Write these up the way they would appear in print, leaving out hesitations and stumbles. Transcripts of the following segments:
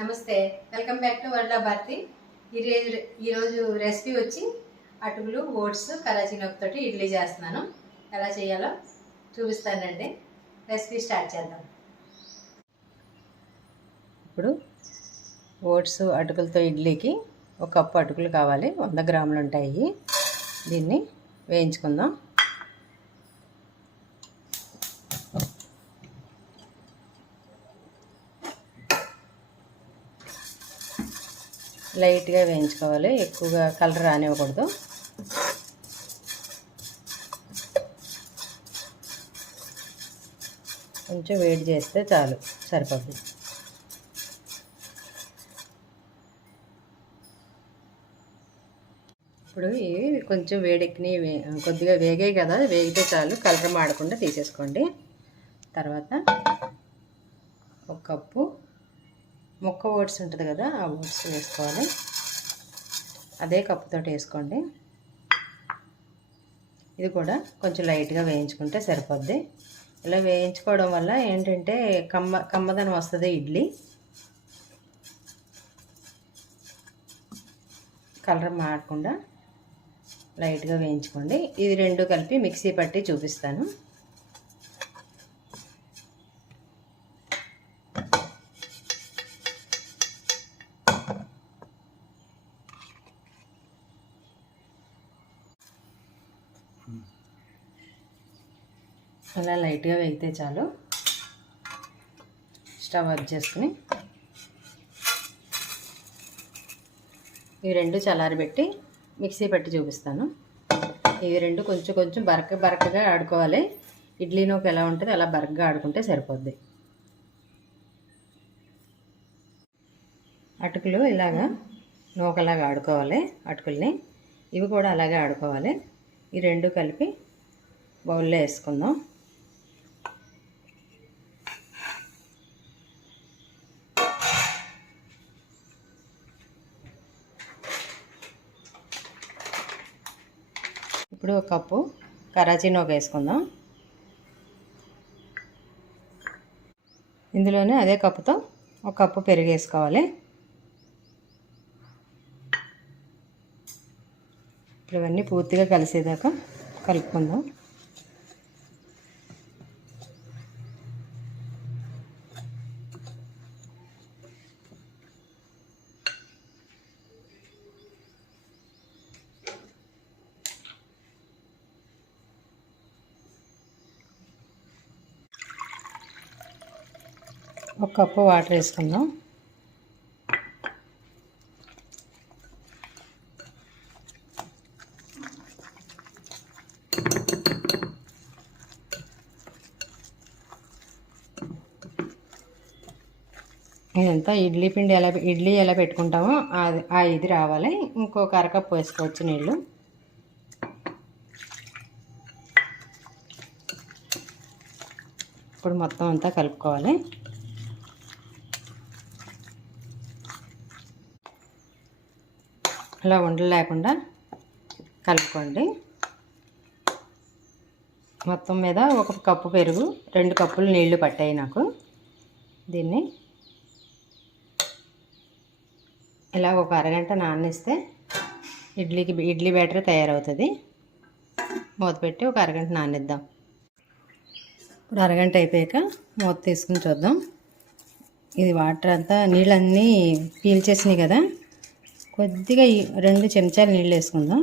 నమస్తే, welcome back to world of Bharati. ఈరోజు recipe వచ్చి అటుకులు, ఓట్స్, కరాచీ నొక్కతోటి ఇడ్లీ చేస్తున్నాను. ఎలా చేయాలో చూపిస్తానండి. రెసిపీ స్టార్ట్ చేద్దాం. ఇప్పుడు ఓట్స్ అటుకులతో ఇడ్లీకి ఒక కప్పు అటుకులు కావాలి. 100 గ్రాములు ఉంటాయి. దీన్ని వేయించుకుందాం. లైట్గా వేయించుకోవాలి, ఎక్కువగా కలర్ రానివ్వకూడదు. కొంచెం వేడి చేస్తే చాలు, సరిపోద్ది. ఇప్పుడు ఇవి కొంచెం వేడెక్కినవి, కొద్దిగా వేగాయి కదా, వేగితే చాలు. కలర్ మాడకుండా తీసేసుకోండి. తర్వాత ఒక కప్పు మొక్క ఓట్స్ ఉంటుంది కదా, ఆ ఓట్స్ వేసుకోవాలి. అదే కప్పుతో వేసుకోండి. ఇది కూడా కొంచెం లైట్గా వేయించుకుంటే సరిపోద్ది. ఇలా వేయించుకోవడం వల్ల ఏంటంటే కమ్మదనం వస్తుంది ఇడ్లీ. కలర్ మారకుండా లైట్గా వేయించుకోండి. ఇది రెండు కలిపి మిక్సీ పట్టి చూపిస్తాను. అలా లైట్గా వేగితే చాలు. స్టవ్ ఆఫ్ చేసుకుని ఇవి రెండు చల్లారబెట్టి మిక్సీ పట్టి చూపిస్తాను. ఇవి రెండు కొంచెం కొంచెం బరకగా ఆడుకోవాలి. ఇడ్లీ నూక ఎలా ఉంటుంది అలా బరకగా ఆడుకుంటే సరిపోద్ది. అటుకులు ఇలాగా నూకలాగా ఆడుకోవాలి. అటుకుల్ని ఇవి కూడా అలాగే ఆడుకోవాలి. ఈ రెండు కలిపి బౌల్లో వేసుకుందాం. ఇప్పుడు ఒక కప్పు కరాచీ నూక వేసుకుందాం. ఇందులోనే అదే కప్పుతో ఒక కప్పు పెరుగు వేసుకోవాలి. ఇప్పుడు ఇవన్నీ పూర్తిగా కలిసేదాకా కలుపుకుందాం. ఒక కప్పు వాటర్ వేసుకుందాం. ఇదంతా ఇడ్లీ పిండి ఇడ్లీ ఎలా పెట్టుకుంటామో ఆ ఇది రావాలి. ఇంకొక అరకప్పు వేసుకోవచ్చు నీళ్ళు. ఇప్పుడు మొత్తం అంతా కలుపుకోవాలి. అలా ఉండలు లేకుండా కలుపుకోండి. మొత్తం మీద ఒక కప్పు పెరుగు, 2 కప్పులు నీళ్లు పట్టాయి నాకు. దీన్ని ఇలా ఒక అరగంట నాననిస్తే ఇడ్లీ బ్యాటర్ తయారవుతుంది. మూత పెట్టి ఒక అరగంట నానిద్దాం. ఇప్పుడు అరగంట అయిపోయాక మూత తీసుకుని చూద్దాం. ఇది వాటర్ అంతా నీళ్ళన్నీ పీల్చేసినాయి కదా. కొద్దిగా 2 చెంచాలు నీళ్ళు వేసుకుందాం.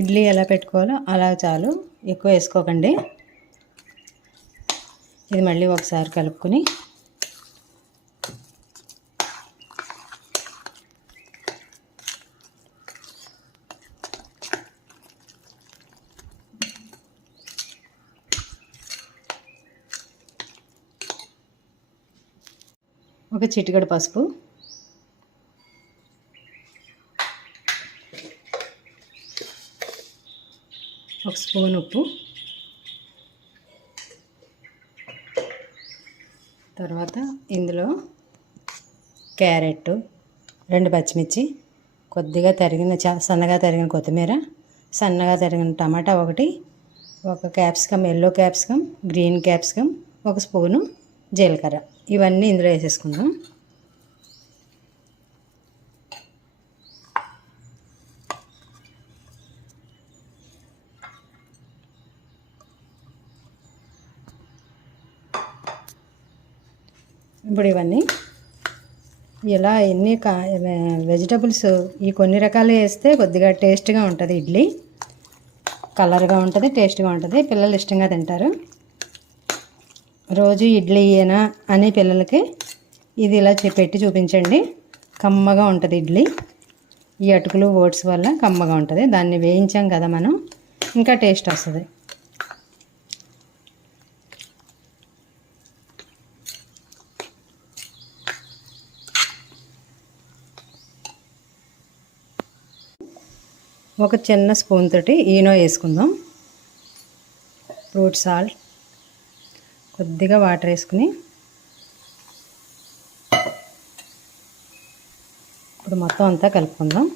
ఇడ్లీ ఎలా పెట్టుకోవాలో అలా చాలు, ఎక్కువ వేసుకోకండి. ఇది మళ్ళీ ఒకసారి కలుపుకొని ఒక చిటికెడు పసుపు, ఒక స్పూన్ ఉప్పు, తర్వాత ఇందులో క్యారెట్, 2 పచ్చిమిర్చి, కొద్దిగా సన్నగా తరిగిన కొత్తిమీర, సన్నగా తరిగిన టమాటా ఒకటి, ఒక capsicum, yellow capsicum, green capsicum, ఒక స్పూను జీలకర్ర ఇవన్నీ ఇందులో వేసేసుకుందాం. ఇప్పుడు ఇవన్నీ ఇలా ఎన్ని వెజిటబుల్స్ ఈ కొన్ని రకాలు వేస్తే కొద్దిగా టేస్ట్గా ఉంటుంది. ఇడ్లీ కలర్గా ఉంటుంది, టేస్ట్గా ఉంటుంది, పిల్లలు ఇష్టంగా తింటారు. రోజు ఇడ్లీ ఏనా అని పిల్లలకి ఇది ఇలా పెట్టి చూపించండి. కమ్మగా ఉంటుంది ఇడ్లీ. ఈ అటుకులు ఓట్స్ వల్ల కమ్మగా ఉంటుంది. దాన్ని వేయించాం కదా మనం, ఇంకా టేస్ట్ వస్తుంది. ఒక చిన్న స్పూన్ తోటి ఈనో వేసుకుందాం. ఫ్రూట్ సాల్ట్, కొద్దిగా వాటర్ వేసుకుని ఇప్పుడు మొత్తం అంతా కలుపుకుందాం.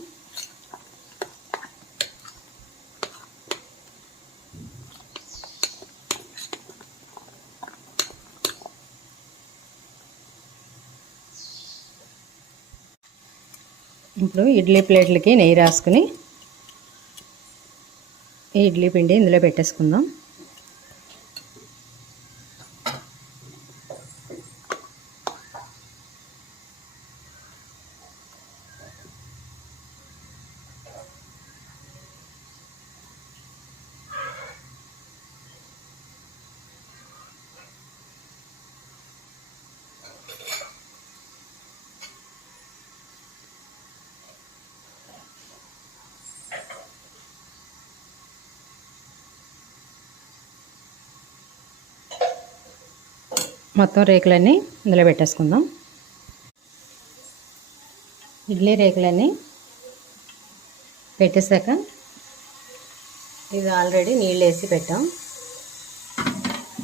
ఇప్పుడు ఇడ్లీ ప్లేట్లకి నెయ్యి రాసుకుని ఈ ఇడ్లీ పిండి ఇందులో పెట్టేసుకుందాం. మొత్తం రేకులన్నీ ఇందులో పెట్టేసుకుందాం. ఇడ్లీ రేకులన్నీ పెట్టేశాక ఇది ఆల్రెడీ నీళ్ళు వేసి పెట్టాం.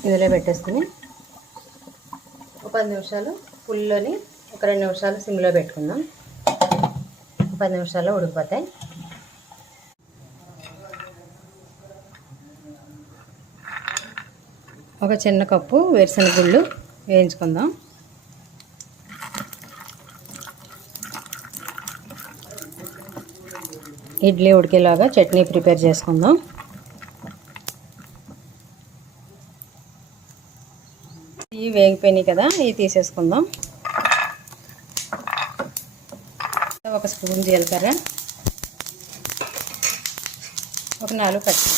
ఇందులో పెట్టేసుకుని ఒక 10 నిమిషాలు ఫుల్లోని, ఒక 2 నిమిషాలు సిమ్లో పెట్టుకుందాం. 10 నిమిషాల్లో ఉడికిపోతాయి. ఒక చిన్న కప్పు వేరుశనగ గుళ్ళు వేయించుకుందాం. ఇడ్లీ ఉడికేలాగా చట్నీ ప్రిపేర్ చేసుకుందాం. ఇవి వేగిపోయినాయి కదా, ఇవి తీసేసుకుందాం. ఒక స్పూన్ జీలకర్ర, ఒక 4 పచ్చి,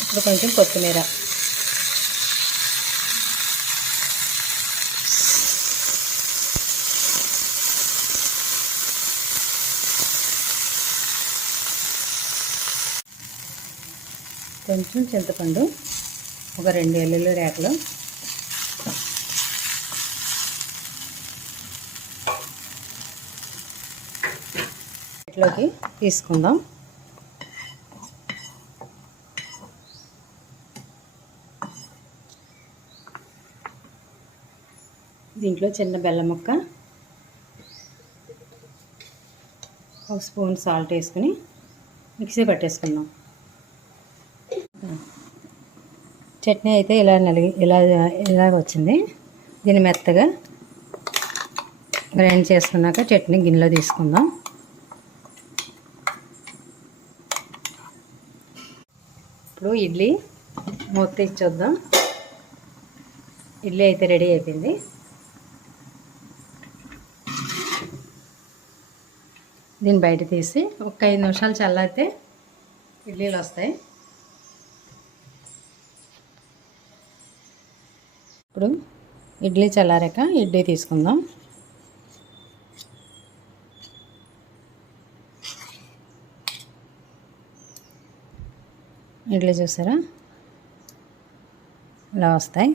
ఇప్పుడు కొంచెం కొత్తిమీర, కొంచెం చింతపండు, ఒక 2 వెల్లుల్లి రేకలు, ఇట్లోకి తీసుకుందాం. దీంట్లో చిన్న బెల్లం ముక్క, ఒక స్పూన్ సాల్ట్ వేసుకుని మిక్సీ పట్టేసుకుందాం. చట్నీ అయితే ఇలాగ వచ్చింది. దీన్ని మెత్తగా గ్రైండ్ చేసుకున్నాక చట్నీ గిన్నెలో తీసుకుందాం. ఇప్పుడు ఇడ్లీ మూత తీసి చూద్దాం. ఇడ్లీ అయితే రెడీ అయిపోయింది. దీన్ని బయట తీసి ఒక 5 నిమిషాలు చల్లారితే ఇడ్లీలు వస్తాయి. ఇప్పుడు ఇడ్లీ చల్లారాక ఇడ్లీ తీసుకుందాం. ఇడ్లీ చూసారా ఇలా వస్తాయి.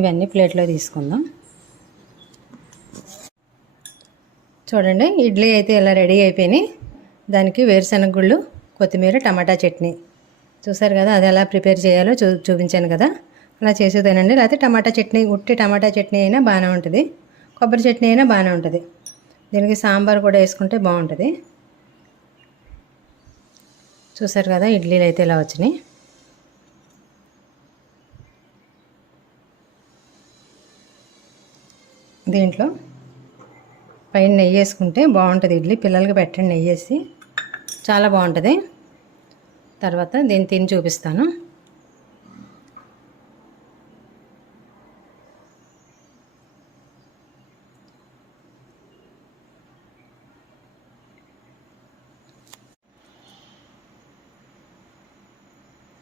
ఇవన్నీ ప్లేట్లో తీసుకుందాం. చూడండి, ఇడ్లీ అయితే ఇలా రెడీ అయిపోయినాయి. దానికి వేరుశనగ గుళ్ళు, కొత్తిమీర, టమాటా చట్నీ చూసారు కదా. అది ఎలా ప్రిపేర్ చేయాలో చూపించాను కదా. అలా చేసి తినండి. లేకపోతే టమాటా చట్నీ, ఉట్టి టమాటా చట్నీ అయినా బాగానే ఉంటుంది, కొబ్బరి చట్నీ అయినా బాగానే ఉంటుంది. దీనికి సాంబార్ కూడా వేసుకుంటే బాగుంటుంది. చూసారు కదా, ఇడ్లీలు అయితే ఇలా వచ్చినాయి. దీంట్లో పైన నెయ్యి వేసుకుంటే బాగుంటుంది ఇడ్లీ. పిల్లలకి పెట్టండి నెయ్యి వేసి, చాలా బాగుంటుంది. తర్వాత దీన్ని తిని చూపిస్తాను.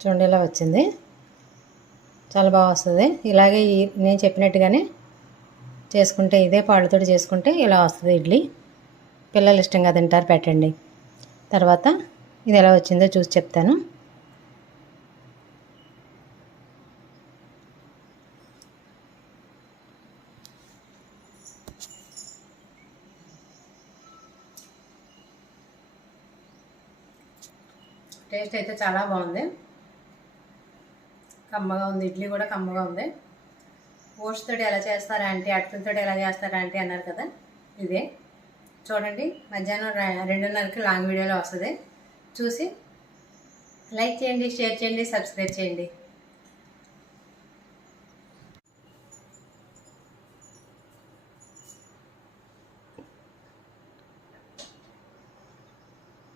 చూడండి ఇలా వచ్చింది, చాలా బాగా వస్తుంది. ఇలాగే నేను చెప్పినట్టుగానే చేసుకుంటే, ఇదే పాళ్ళతో చేసుకుంటే ఇలా వస్తుంది ఇడ్లీ. పిల్లలు ఇష్టంగా తింటారు, పెట్టండి. తర్వాత ఇది ఎలా వచ్చిందో చూసి చెప్తాను. టేస్ట్ అయితే చాలా బాగుంది, కమ్మగా ఉంది. ఇడ్లీ కూడా కమ్మగా ఉంది. ఓట్స్ తోటి ఎలా చేస్తారా అంటే, అటుకులతో ఎలా చేస్తారా అంటే అన్నారు కదా, ఇదే చూడండి. మధ్యాహ్నం 2:30కి లాంగ్ వీడియోలో వస్తుంది. చూసి లైక్ చేయండి, షేర్ చేయండి, సబ్స్క్రైబ్ చేయండి.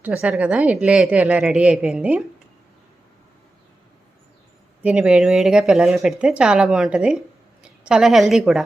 చూసారు కదా, ఇడ్లీ అయితే ఇలా రెడీ అయిపోయింది. దీన్ని వేడివేడిగా పిల్లలకు పెడితే చాలా బాగుంటుంది, చాలా హెల్తీ కూడా.